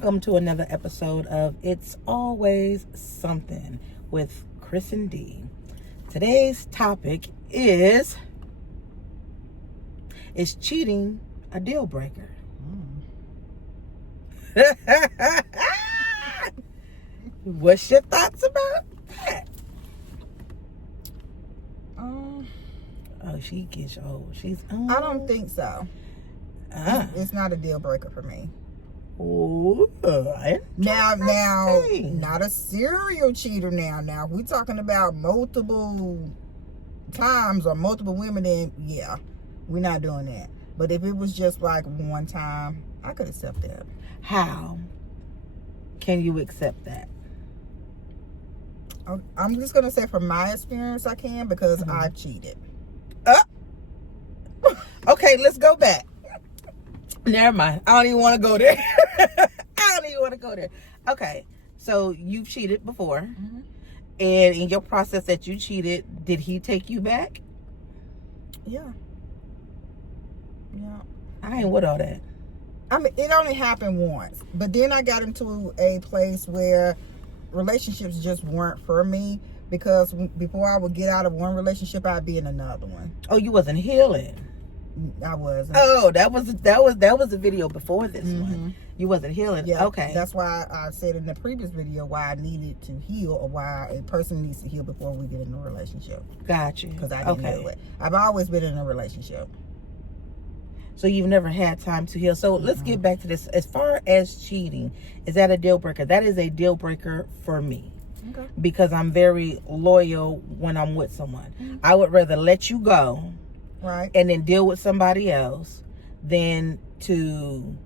Welcome to another episode of It's Always Something with Chris and D. Today's topic is cheating a deal breaker? What's your thoughts about that? Oh, she gets old. She's I don't think so. It's not a deal breaker for me. Oh, Now, not a serial cheater. Now, if we're talking about multiple times or multiple women, then yeah, we're not doing that. But if it was just like one time, I could accept that. How can you accept that? I'm just gonna say from my experience, I can, because I cheated. Okay, let's go back. Never mind. I don't even want to go there. Okay, so you've cheated before, and in your process that you cheated, did he take you back? Yeah. I ain't with all that. I mean, it only happened once, but then I got into a place where relationships just weren't for me, because before I would get out of one relationship, I'd be in another one. Oh, you wasn't healing. I wasn't. Oh, that was the video before this one. You wasn't healing. Yeah. Okay. That's why I said in the previous video why I needed to heal, or why a person needs to heal before we get in a relationship. Got you. Because I didn't know it. I've always been in a relationship. So you've never had time to heal. So let's get back to this. As far as cheating, is that a deal breaker? That is a deal breaker for me. Okay. Because I'm very loyal when I'm with someone. I would rather let you go, right, and then deal with somebody else than to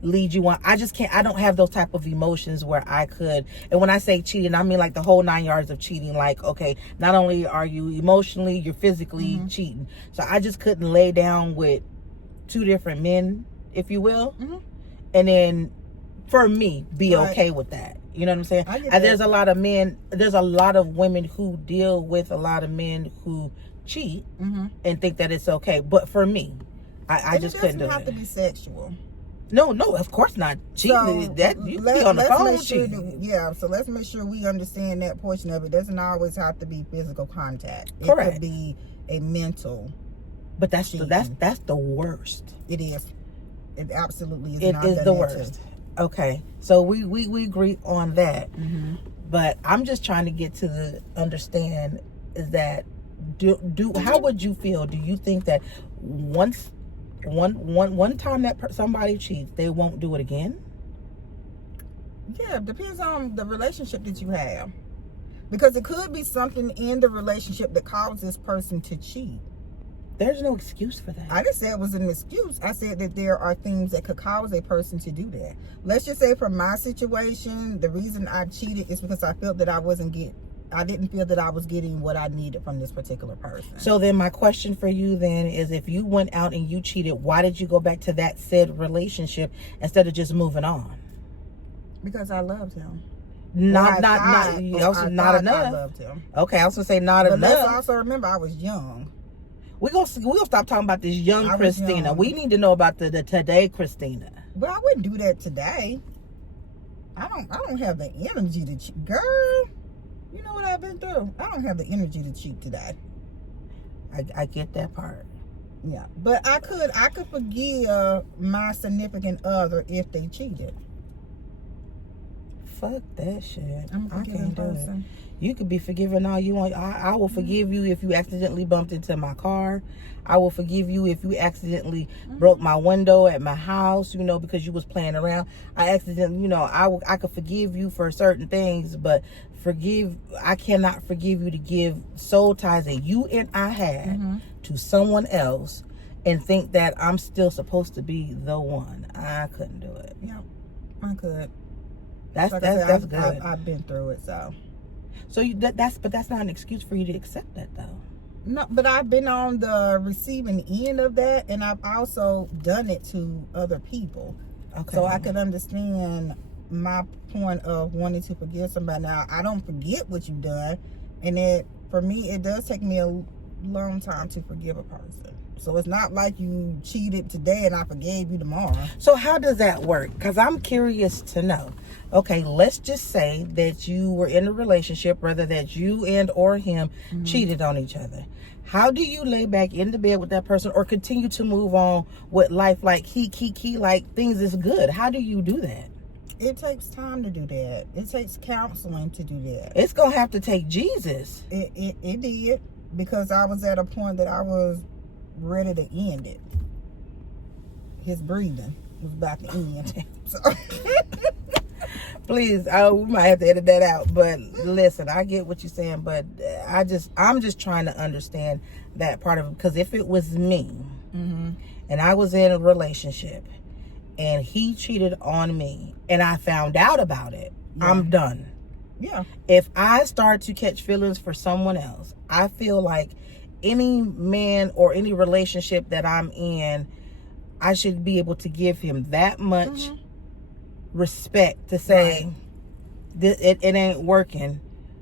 lead you on. I just can't. I don't have those type of emotions where I could. And when I say cheating, I mean like the whole 9 yards of cheating. Like, okay, not only are you emotionally, you're physically cheating. So I just couldn't lay down with two different men, if you will, and then for me be okay with that. You know what I'm saying? There's a lot of men, there's a lot of women who deal with a lot of men who cheat and think that it's okay. But for me, I just couldn't do it. It doesn't have to be sexual. No, of course not. Cheating, So that you be on the phone cheating. So let's make sure we understand that portion of it. It doesn't always have to be physical contact. Correct. It could be a mental. But that's the worst. It is. It absolutely is. It is the worst. Okay, so we agree on that. But I'm just trying to get to the understand is that how would you feel? Do you think that one time that somebody cheats, they won't do it again? Yeah, it depends on the relationship that you have, because it could be something in the relationship that causes this person to cheat. There's no excuse for that. I didn't say it was an excuse. I said that there are things that could cause a person to do that. Let's just say from my situation, the reason I cheated is because I felt that I didn't feel that I was getting what I needed from this particular person. So then my question for you then is, if you went out and you cheated, why did you go back to that said relationship instead of just moving on? Because I loved him. Not enough. I loved him. Okay, I was gonna say not but enough. Let's also remember I was young. We're gonna stop talking about this young Christina. We need to know about the today Christina. But I wouldn't do that today. I don't have the energy to cheat. Girl, you know what I've been through. I don't have the energy to cheat today. I get that part. Yeah. But I could forgive my significant other if they cheated. Fuck that shit. I can't do it. You could be forgiven all you want. I will forgive you if you accidentally bumped into my car. I will forgive you if you accidentally broke my window at my house, because you was playing around. I accidentally, I could forgive you for certain things, but I cannot forgive you to give soul ties that you and I had to someone else and think that I'm still supposed to be the one. I couldn't do it. Yeah, I could. That's good. I've been through it, so. So but that's not an excuse for you to accept that, though. No, but I've been on the receiving end of that, and I've also done it to other people. Okay. So I could understand my point of wanting to forgive somebody. Now, I don't forget what you've done, and for me, it does take me long time to forgive a person. So it's not like you cheated today and I forgave you tomorrow. So how does that work? Because I'm curious to know. Okay, let's just say that you were in a relationship, whether that you and or him cheated on each other. How do you lay back in the bed with that person or continue to move on with life like like things is good? How do you do that? It takes time to do that. It takes counseling to do that. It's going to have to take Jesus. It did, because I was at a point that I was ready to end it. His breathing was about to end. So. Please, we might have to edit that out. But listen, I get what you're saying, but I'm just trying to understand that part of it. Because if it was me, and I was in a relationship, and he cheated on me, and I found out about it, I'm done. Yeah. If I start to catch feelings for someone else, I feel like any man or any relationship that I'm in, I should be able to give him that much respect to say it ain't working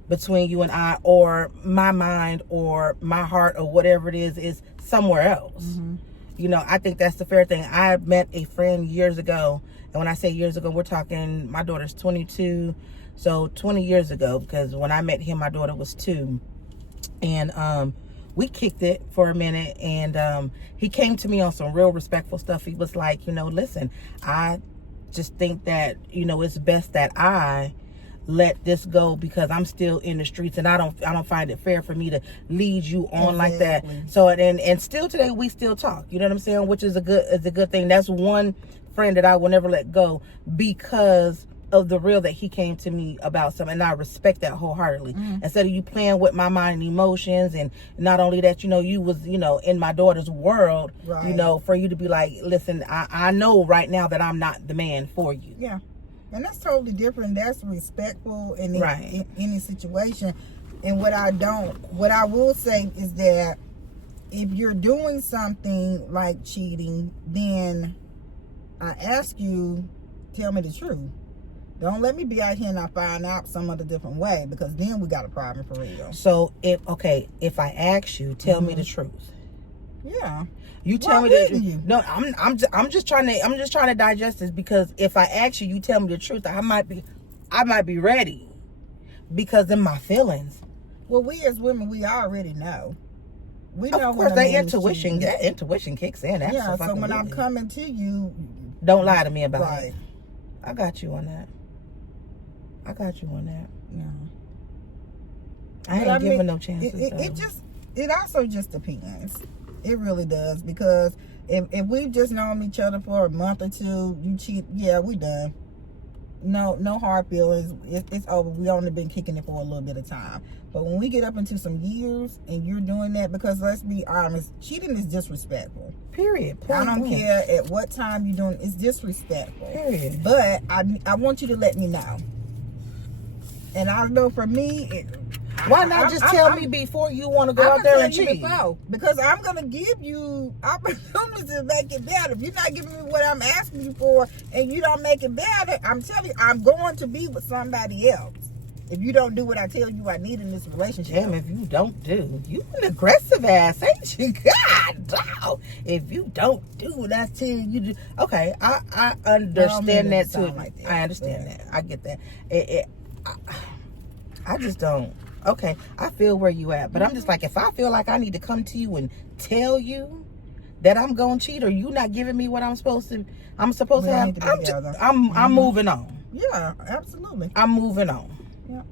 between you and I, or my mind or my heart or whatever it is somewhere else. You know, I think that's the fair thing. I met a friend years ago, and when I say years ago, we're talking, my daughter's 22, so 20 years ago, because when I met him, my daughter was 2. And we kicked it for a minute, and he came to me on some real respectful stuff. He was like, listen, I just think that, it's best that I let this go, because I'm still in the streets, and I don't find it fair for me to lead you on like that. So and still today we still talk, you know what I'm saying, which is a good thing. That's one friend that I will never let go, because of the real that he came to me about something, and I respect that wholeheartedly. Instead of you playing with my mind and emotions, and not only that, you was in my daughter's world, for you to be like, listen, I know right now that I'm not the man for you. Yeah. And that's totally different. That's respectful in any situation. And what I will say is that if you're doing something like cheating, then I ask you, tell me the truth. Don't let me be out here and I find out some other different way, because then we got a problem for real. So if I ask you, tell me the truth. Yeah. You tell me that. No, I'm just trying to digest this, because if I ask you, you tell me the truth, I might be ready, because in my feelings. Well, we as women, we already know. We know. Of course, that intuition kicks in. Yeah. So when I'm coming to you, don't lie to me about it. I got you on that. Yeah. I ain't giving no chances. It also just depends. It really does, because if we've just known each other for a month or two, you cheat, yeah, we done. No hard feelings. It's over. We only been kicking it for a little bit of time. But when we get up into some years and you're doing that, because let's be honest, cheating is disrespectful. Period. I don't care at what time you're doing. It's disrespectful. Period. But I want you to let me know. And I know for me, why not just tell me before you want to go out there and cheat? Because I'm going to give you opportunities to make it better. If you're not giving me what I'm asking you for and you don't make it better, I'm telling you, I'm going to be with somebody else. If you don't do what I tell you I need in this relationship. Damn, if you don't do, you an aggressive ass, ain't you? God, dog. If you don't do what I tell you to do. Okay, I understand that too. Like that, I understand that. I get that. I just don't. Okay, I feel where you at, but I'm just like, if I feel like I need to come to you and tell you that I'm gonna cheat, or you not giving me what I'm supposed to have, I'm moving on. Yeah, absolutely. I'm moving on. Yeah,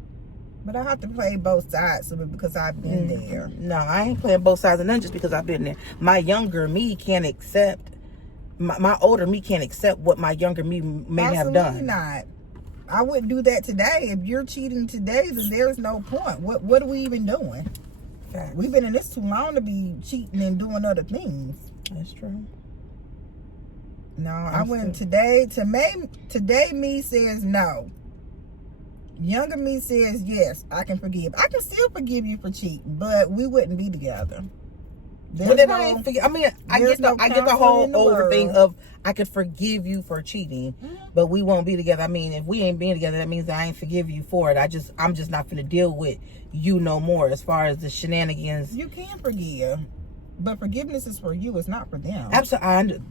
but I have to play both sides of it, because I've been there. No, I ain't playing both sides of none just because I've been there. My younger me can't accept. My older me can't accept what my younger me may have done. Absolutely not. I wouldn't do that today. If you're cheating today, then there's no point. What are we even doing? Facts. We've been in this too long to be cheating and doing other things. That's true. No, I wouldn't today. Today me says no. Younger me says yes, I can forgive. I can still forgive you for cheating, but we wouldn't be together. But then I ain't forget. I mean, I get the whole over thing of I could forgive you for cheating, but we won't be together. I mean, if we ain't being together, that means I ain't forgive you for it. I'm just not gonna deal with you no more. As far as the shenanigans, you can forgive, but forgiveness is for you. It's not for them. Absolutely,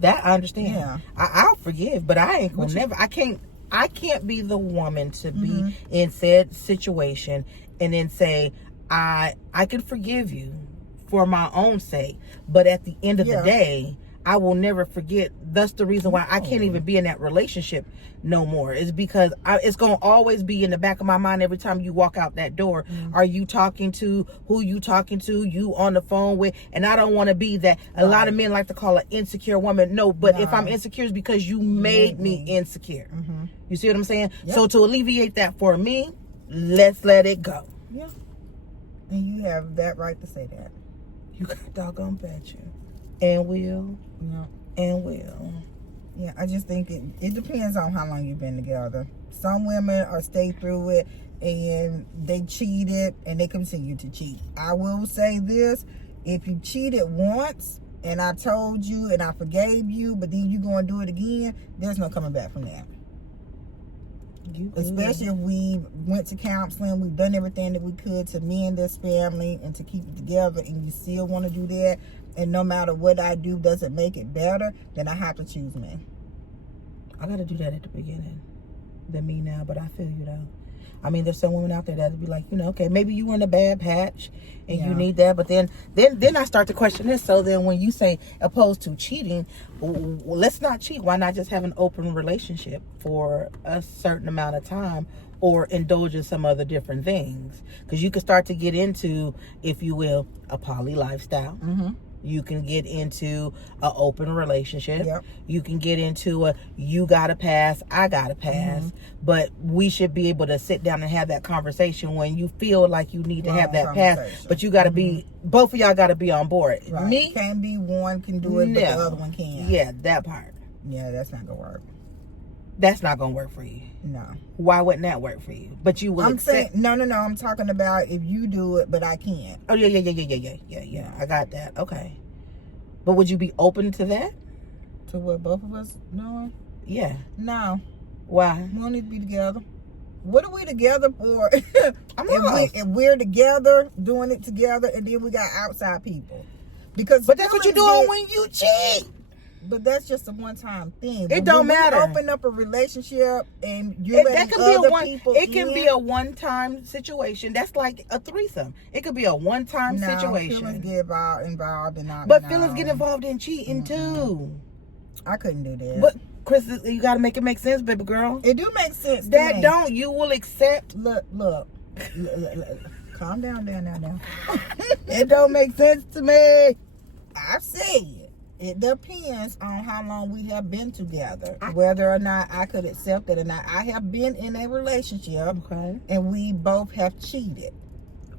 I understand. Yeah, I'll forgive, but I ain't gonna never. I can't be the woman to be in said situation and then say I can forgive you for my own sake, but at the end of the day, I will never forget. That's the reason why I can't even be in that relationship no more. Is because it's gonna always be in the back of my mind every time you walk out that door. Are you talking to who you talking to? You on the phone with? And I don't want to be that. A lot of men like to call an insecure woman. No, but if I'm insecure, it's because you made me insecure. You see what I'm saying? Yep. So to alleviate that for me, let's let it go. Yeah, and you have that right to say that. You got doggone bet you. And will. Yeah. And will. Yeah, I just think it depends on how long you've been together. Some women are stay through it and they cheated and they continue to cheat. I will say this, if you cheated once and I told you and I forgave you, but then you go and do it again, there's no coming back from that. Especially if we went to counseling, we've done everything that we could to mend this family and to keep it together, and you still want to do that, and no matter what I do doesn't make it better, then I have to choose me. I got to do that at the beginning than me now, but I feel you though. I mean, there's some women out there that'd be like, okay, maybe you were in a bad patch and you need that, but then I start to question this. So then when you say opposed to cheating, well, let's not cheat. Why not just have an open relationship for a certain amount of time or indulge in some other different things? Because you can start to get into, if you will, a poly lifestyle. You can get into an open relationship. Yep. You can get into a you got to pass, I got to pass. But we should be able to sit down and have that conversation when you feel like you need to have that pass. But you got to be, both of y'all got to be on board. Right. Me? Can't be one can do it, but the other one can't. Yeah, that part. Yeah, that's not going to work. That's not going to work for you. No. Why wouldn't that work for you? But you will accept. No. I'm talking about if you do it, but I can't. Oh, yeah. I got that. Okay. But would you be open to that? To what, both of us doing? Yeah. No. Why? We don't need to be together. What are we together for? If we're together, doing it together, and then we got outside people. But that's what you're doing when you cheat. But that's just a one-time thing. It don't matter. Open up a relationship and you're letting other people in. It can be a one-time situation. That's like a threesome. It could be a one-time situation. Feelings get involved in all. But feelings get involved in cheating too. I couldn't do that. But Chris, you gotta make it make sense, baby girl. It do make sense. That don't. You will accept. Look. Calm down now. It don't make sense to me. I see. It depends on how long we have been together, whether or not I could accept it or not. I have been in a relationship, and we both have cheated.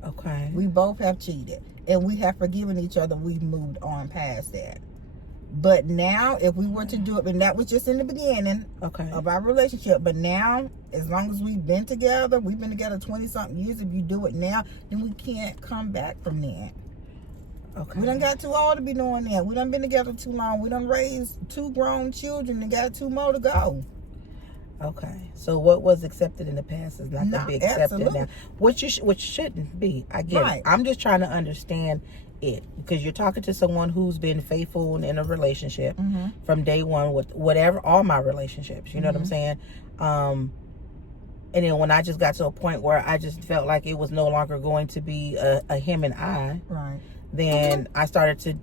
Okay. We both have cheated, and we have forgiven each other. We've moved on past that. But now, if we were to do it, and that was just in the beginning of our relationship, but now, as long as we've been together 20-something years, if you do it now, then we can't come back from that. Okay. We done got too old to be doing that. We done been together too long. We done raised 2 grown children and got 2 more to go. Okay. So what was accepted in the past is not going to be accepted now. Which shouldn't be. I get it. I'm just trying to understand it. Because you're talking to someone who's been faithful in a relationship from day one with all my relationships. You know what I'm saying? And then when I just got to a point where I just felt like it was no longer going to be a him and I. Right. Then I started to,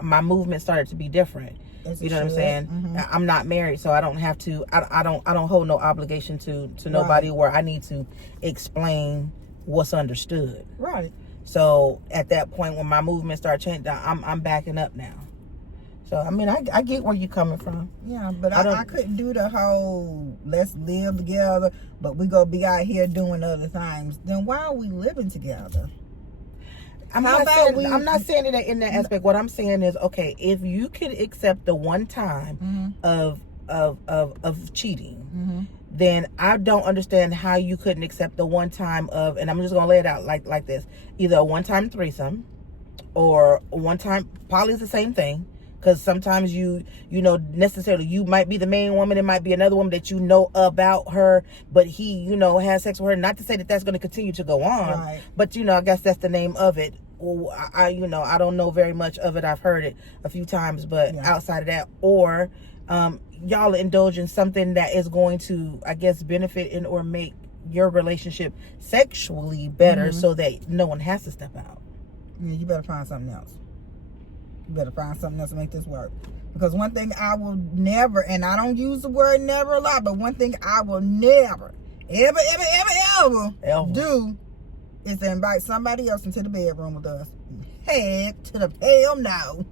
my movement started to be different. You know what I'm saying? I'm not married, so I don't have to. I don't hold no obligation to nobody where I need to explain what's understood. Right. So at that point, when my movement started changing, I'm backing up now. So I mean, I get where you're coming from. Yeah, but I couldn't do the whole let's live together, but we gonna be out here doing other things. Then why are we living together? I'm not saying it in that aspect. What I'm saying is, okay, if you can accept the one time of cheating, then I don't understand how you couldn't accept the one time of, and I'm just gonna lay it out like this: either a one-time threesome, Or one time, poly is the same thing. Because sometimes you know, necessarily you might be the main woman. It might be another woman that you know about her, but he, you know, has sex with her. Not to say that that's going to continue to go on, Right. but you know, I guess that's the name of it. Well, you know, I don't know very much of it. I've heard it a few times, but outside of that, or y'all indulge in something that is going to, I guess, benefit in or make your relationship sexually better, so that no one has to step out. Yeah, you better find something else. You better find something else to make this work. Because one thing I will never, and I don't use the word never a lot, but one thing I will never, ever do is to invite somebody else into the bedroom with us. Heck to the hell no.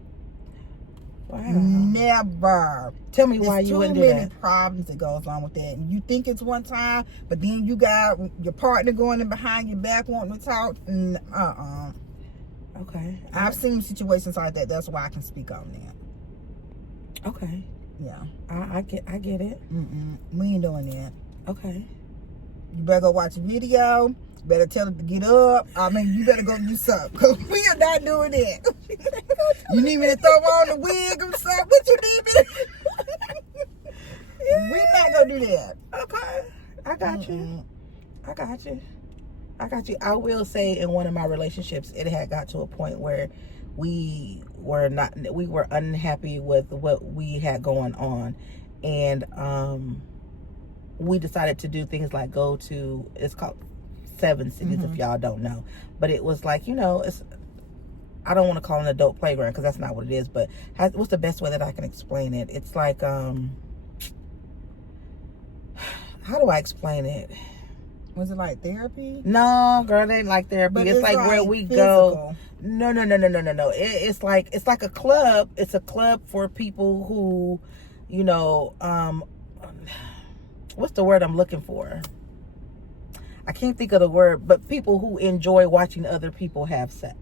Wow. Never. Tell me why you wouldn't do that. Too many problems that goes on with that. And you think it's one time, but then you got your partner going in behind your back wanting to talk. Okay. I've seen situations like that. That's why I can speak on that. Okay. Yeah. I get it. We ain't doing that. Okay. You better go watch a video. You better tell her to get up. I mean, you better go do something. Because we are not doing that. You need me to throw on the wig or something? What you need me to We're not going to do that. Okay. I got you. I will say, in one of my relationships, it had got to a point where we were unhappy with what we had going on, and we decided to do things like go to, it's called 7 Cities, if y'all don't know, but it was like, you know, I don't want to call it an adult playground because that's not what it is, but what's the best way that I can explain it? It's like, how do I explain it? Was it like therapy? No, girl, it ain't like therapy. But it's like where we physical. go. No. It's like a club. It's a club for people who, you know, what's the word I'm looking for? I can't think of the word, but people who enjoy watching other people have sex.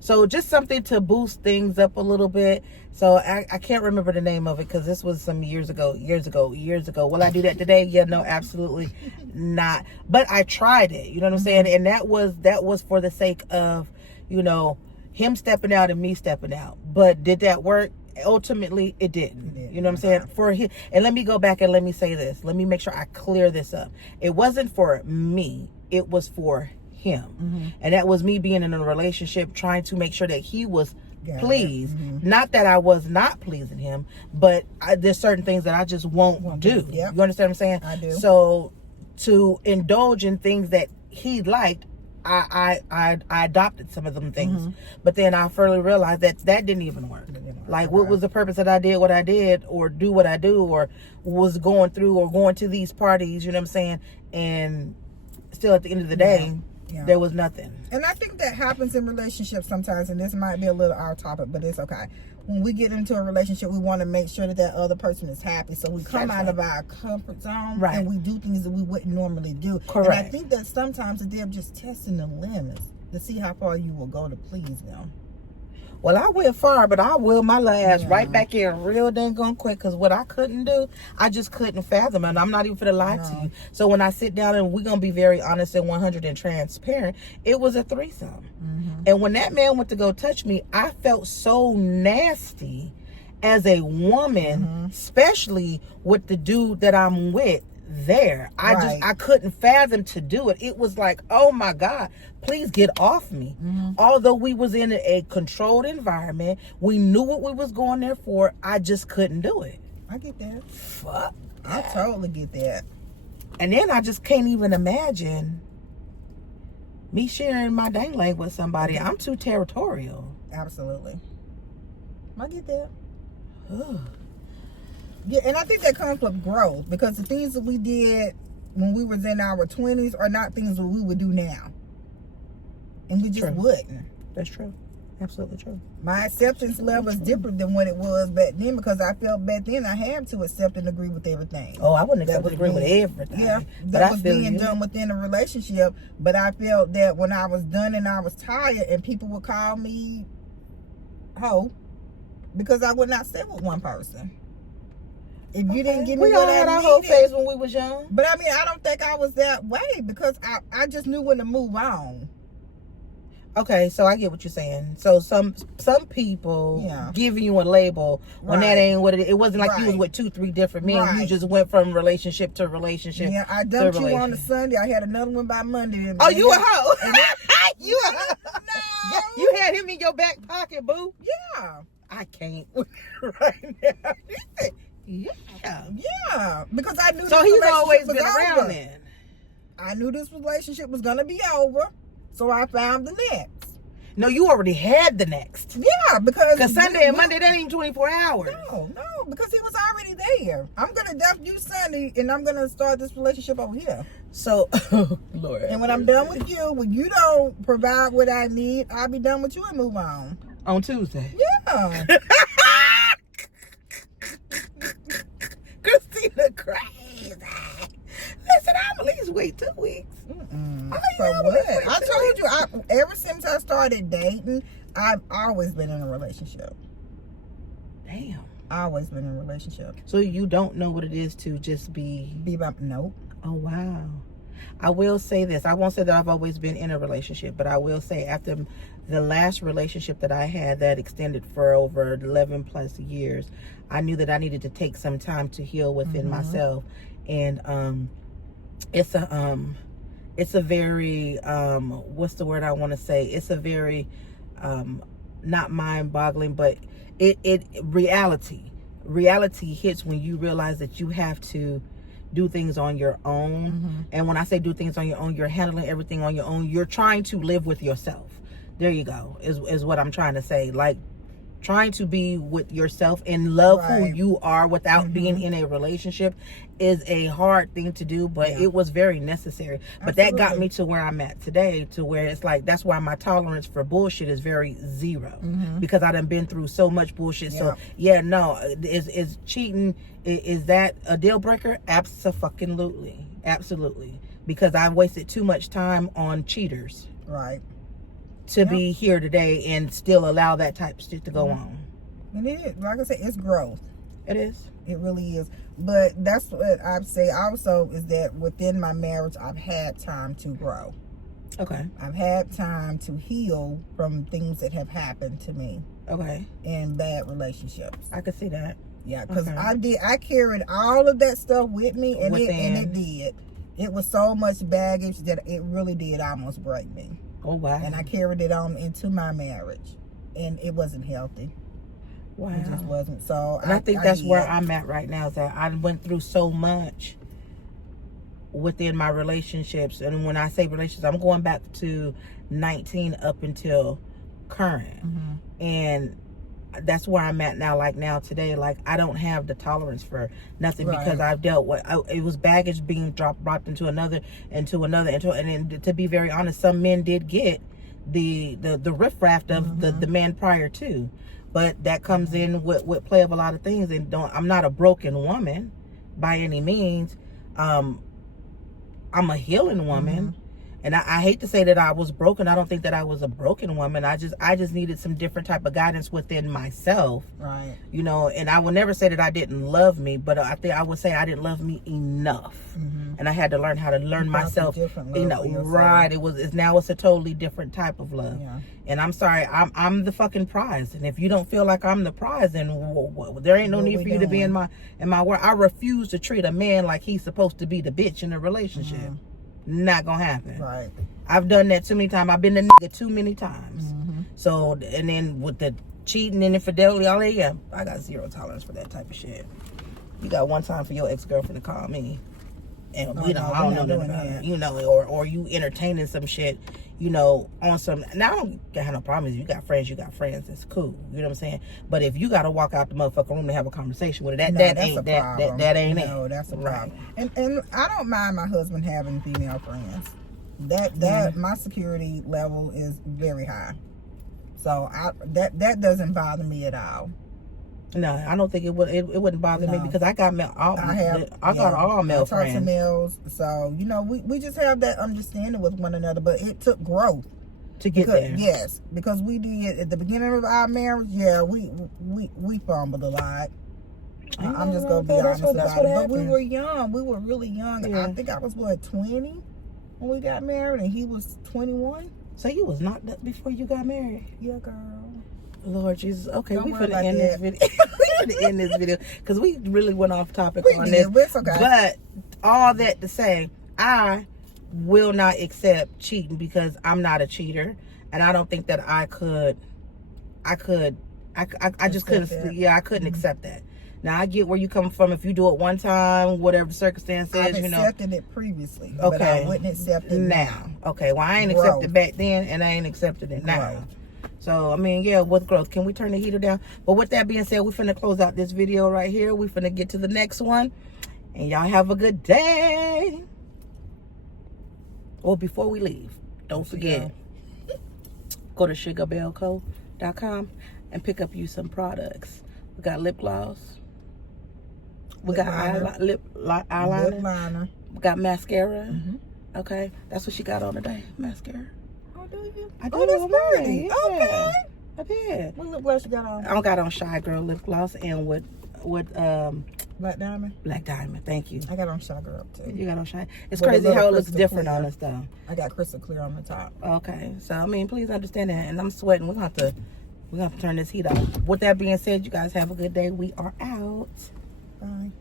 So just something to boost things up a little bit. So I can't remember the name of it because this was some years ago. Will I do that today? Yeah, no, absolutely not. But I tried it. You know what I'm saying? And that was for the sake of, you know, him stepping out and me stepping out. But did that work? Ultimately, it didn't. You know what I'm saying? For him. And let me go back and let me say this. Let me make sure I clear this up. It wasn't for me. It was for him. And that was me being in a relationship trying to make sure that he was pleased. Not that I was not pleasing him, but there's certain things that I just won't do. You understand what I'm saying? I do. So to indulge in things that he liked, I adopted some of them things, but then I further realized that didn't even work. Like, what was the purpose that I did what I did, or do what I do, or was going through or going to these parties? You know what I'm saying? And still, at the end of the day, there was nothing. And I think that happens in relationships sometimes, and this might be a little off topic, but it's okay. When we get into a relationship, we want to make sure that other person is happy, so we come out of our comfort zone, and we do things that we wouldn't normally do. Correct. And I think that sometimes they're just testing the limits to see how far you will go to please them. Well, I went far, but I will my last right back in real dang on quick, because what I couldn't do, I just couldn't fathom, and I'm not even gonna lie to you. So when I sit down, and we're gonna be very honest and 100 and transparent, it was a threesome. And when that man went to go touch me, I felt so nasty as a woman, especially with the dude that I'm with there. I couldn't fathom to do it. It was like, oh my God, please get off me. Although we was in a controlled environment, we knew what we was going there for, I just couldn't do it. I get that. Fuck I totally get that. And then I just can't even imagine me sharing my dang leg with somebody. I'm too territorial. Absolutely. I get that. Yeah, and I think that comes with growth, because the things that we did when we was in our 20s are not things that we would do now. And we just wouldn't. That's true. Absolutely true. My acceptance level is different than what it was back then, because I felt back then I had to accept and agree with everything. Oh, I wouldn't accept and agree with everything. Yeah, that was being done within a relationship. But I felt that when I was done and I was tired, and people would call me hoe, because I would not stay with one person. If you didn't give me we all had our whole phase when we was young. But I mean, I don't think I was that way, because I just knew when to move on. Okay, so I get what you're saying. So some people giving you a label when that ain't what it wasn't like you was with 2-3 different men. You just went from relationship to relationship. Yeah, I dumped you on a Sunday. I had another one by Monday. Oh, you a hoe. You a hoe. No. You had him in your back pocket, boo. Yeah. I can't right now. Yeah. Because I knew so he's always been around then. I knew this relationship was gonna be over. So I found the next. No, you already had the next. Yeah, because Sunday and Monday, that ain't 24 hours. No, because he was already there. I'm going to dump you Sunday, and I'm going to start this relationship over here. So, Lord. And when I'm done with you, when you don't provide what I need, I'll be done with you and move on. On Tuesday? Yeah. Christina crazy. Listen, I'm at least wait 2 weeks. For what? I told you, ever since I started dating, I've always been in a relationship. Damn. Always been in a relationship. So you don't know what it is to just be... Nope. Oh, wow. I will say this. I won't say that I've always been in a relationship, but I will say after the last relationship that I had that extended for over 11 plus years, I knew that I needed to take some time to heal within myself. And it's a very what's the word I want to say? It's a very not mind-boggling, but it reality hits when you realize that you have to do things on your own. And when I say do things on your own, you're handling everything on your own. You're trying to live with yourself. There you go, is what I'm trying to say. Like, trying to be with yourself and love who you are without being in a relationship is a hard thing to do, but it was very necessary. But that got me to where I'm at today, to where it's like, that's why my tolerance for bullshit is very zero, because I done been through so much bullshit. So is cheating, is that a deal breaker? Absolutely. Because I've wasted too much time on cheaters. Right. To be here today and still allow that type of shit to go on. And it is, like I said, it's growth. It is. It really is. But that's what I'd say also, is that within my marriage, I've had time to grow. Okay. I've had time to heal from things that have happened to me. Okay. In bad relationships. I could see that. Yeah, because I carried all of that stuff with me, and it did. It was so much baggage that it really did almost break me. Oh, wow. And I carried it on into my marriage, and it wasn't healthy. Wow. It just wasn't. So and I think that's where I'm at right now, is that I went through so much within my relationships. And when I say relationships, I'm going back to 19 up until current. And that's where I'm at now. Like now today, like I don't have the tolerance for nothing, because I've dealt with it was baggage being brought into another, and then to be very honest, some men did get the riffraff of the man prior to, but that comes in with play of a lot of things. And I'm not a broken woman by any means. I'm a healing woman. And I hate to say that I was broken. I don't think that I was a broken woman. I just needed some different type of guidance within myself. Right. You know, and I will never say that I didn't love me, but I think I would say I didn't love me enough. And I had to learn how to learn myself. You know, right. Now it's a totally different type of love. Yeah. And I'm sorry, I'm the fucking prize. And if you don't feel like I'm the prize, then there ain't no need for you to be in my world. I refuse to treat a man like he's supposed to be the bitch in a relationship. Not gonna happen. Right. I've done that too many times. I've been the nigga too many times. So, and then with the cheating and infidelity, all that, I got zero tolerance for that type of shit. You got one time for your ex-girlfriend to call me, and I don't know nothing about it, you know, or you entertaining some shit, you know, on some. Now I don't have no problems. You got friends, it's cool. You know what I'm saying? But if you got to walk out the motherfucking room to have a conversation with it, that ain't it. No, that's a problem. And I don't mind my husband having female friends. My security level is very high. So that doesn't bother me at all. No, I don't think it wouldn't bother me, because I got all male friends. I talk to males, so you know we just have that understanding with one another. But it took growth to get there. Yes, because we did at the beginning of our marriage. Yeah, we fumbled a lot. I'm just gonna be honest about it. But we were young. We were really young. Yeah. I think I was 20 when we got married, and he was 21. So you was knocked up before you got married? Yeah, girl. Lord Jesus. Okay, Don't we worry finna about end that. this video. We finna end this video because we really went off topic on did, this. but it's okay. But all that to say, I will not accept cheating because I'm not a cheater, and I don't think that I just couldn't. That. Yeah, I couldn't accept that. Now I get where you come from. If you do it one time, whatever the circumstance I've is, you know. accepted it previously, Okay. but I wouldn't accept it now. Okay, well I ain't Growth. accepted back then, and I ain't accepted it now. Growth. So I mean, yeah, with growth. Can we turn the heater down? But with that being said, we finna close out this video right here. We finna get to the next one, and y'all have a good day. Well, before we leave, don't forget, go to sugarbellco.com and pick up you some products. We got lip gloss. We got eyeliner. Lip liner. We got mascara. Mm-hmm. Okay, that's what she got on today. Mascara. Oh, do you? I did. Oh, that's pretty. pretty. Okay. I did. What lip gloss you got on? I got on Shy Girl lip gloss and with Black Diamond. Black Diamond. Thank you. I got on Shy Girl too. You got on Shy. It's With a crazy little how it looks crystal different clear. on us though. I got crystal clear on the top. Okay, so I mean, please understand that. And I'm sweating. We're gonna have to turn this heat off. With that being said, you guys have a good day. We are out. Bye.